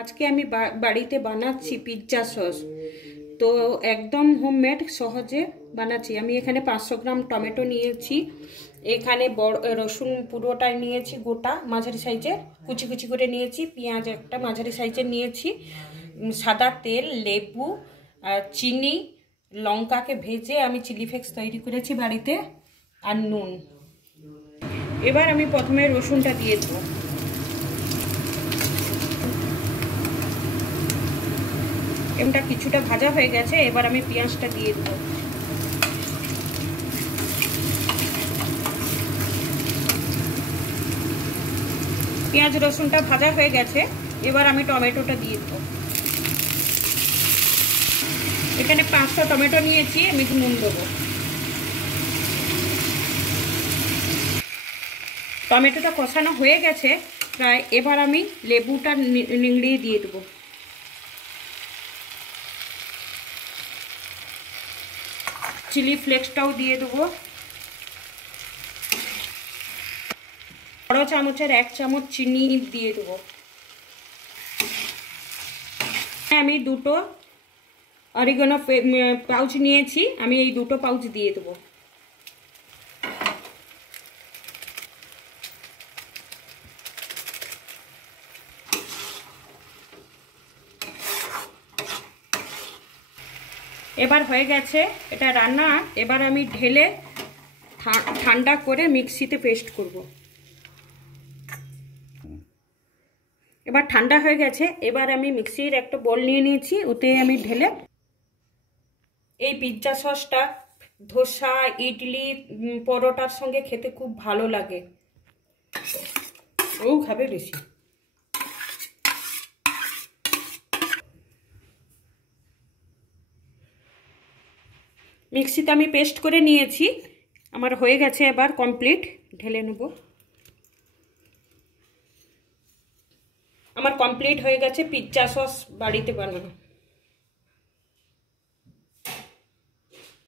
আজকে আমি বাড়িতে বানাচ্ছি পিৎজা সস। তো একদম হোমমেড সহজে বানাচ্ছি। আমি এখানে 500 গ্রাম টমেটো নিয়েছি, এখানে বড় রসুন পুরোটাই নিয়েছি গোটা মাঝারি সাইজের, কুচি কুচি করে নিয়েছি। পেঁয়াজ একটা মাঝারি সাইজের নিয়েছি, সাদা তেল, লেবু, চিনি, লঙ্কাকে ভেজে আমি চিলি ফ্লেক্স তৈরি করেছি বাড়িতে, আর নুন। এবার আমি প্রথমে রসুনটা দিয়ে দেবো। এটা কিছুটা ভাজা হয়ে গেছে, এবার আমি পেঁয়াজটা দিয়ে দেবো। পেঁয়াজ রসুনটা ভাজা হয়ে গেছে, এবার আমি টমেটোটা দিয়ে দেবো। এখানে 500 টমেটো নিয়েছি, আমি একটু নুন দেবো। টমেটোটা কষানো হয়ে গেছে প্রায়, এবার আমি লেবুটা নিংড়িয়ে দিয়ে দেবো। চিলি ফ্লেক্সটাও দিয়ে দেবো। বড় চামচের 1 চামচ চিনি দিয়ে দেবো। আমি 2টো অরিগানো পাউচ নিয়েছি, আমি এই 2টো পাউচ দিয়ে দেবো। এবার হয়ে গেছে এটা রান্না। এবার আমি ঢেলে ঠান্ডা করে মিক্সিতে পেস্ট করব। এবার ঠান্ডা হয়ে গেছে, এবার আমি মিক্সির একটা বোল নিয়ে নিয়েছি, ওতে আমি ঢেলে এই পিৎজা সসটা ধোসা, ইডলি, পরোটার সঙ্গে খেতে খুব ভালো লাগে। ও খাবে বেশি। মিক্সিতে আমি পেস্ট করে নিয়েছি, আমার হয়ে গেছে। এবার কমপ্লিট ঢেলে নেব। আমার কমপ্লিট হয়ে গেছে পিৎজা সস বাড়িতে বানানো।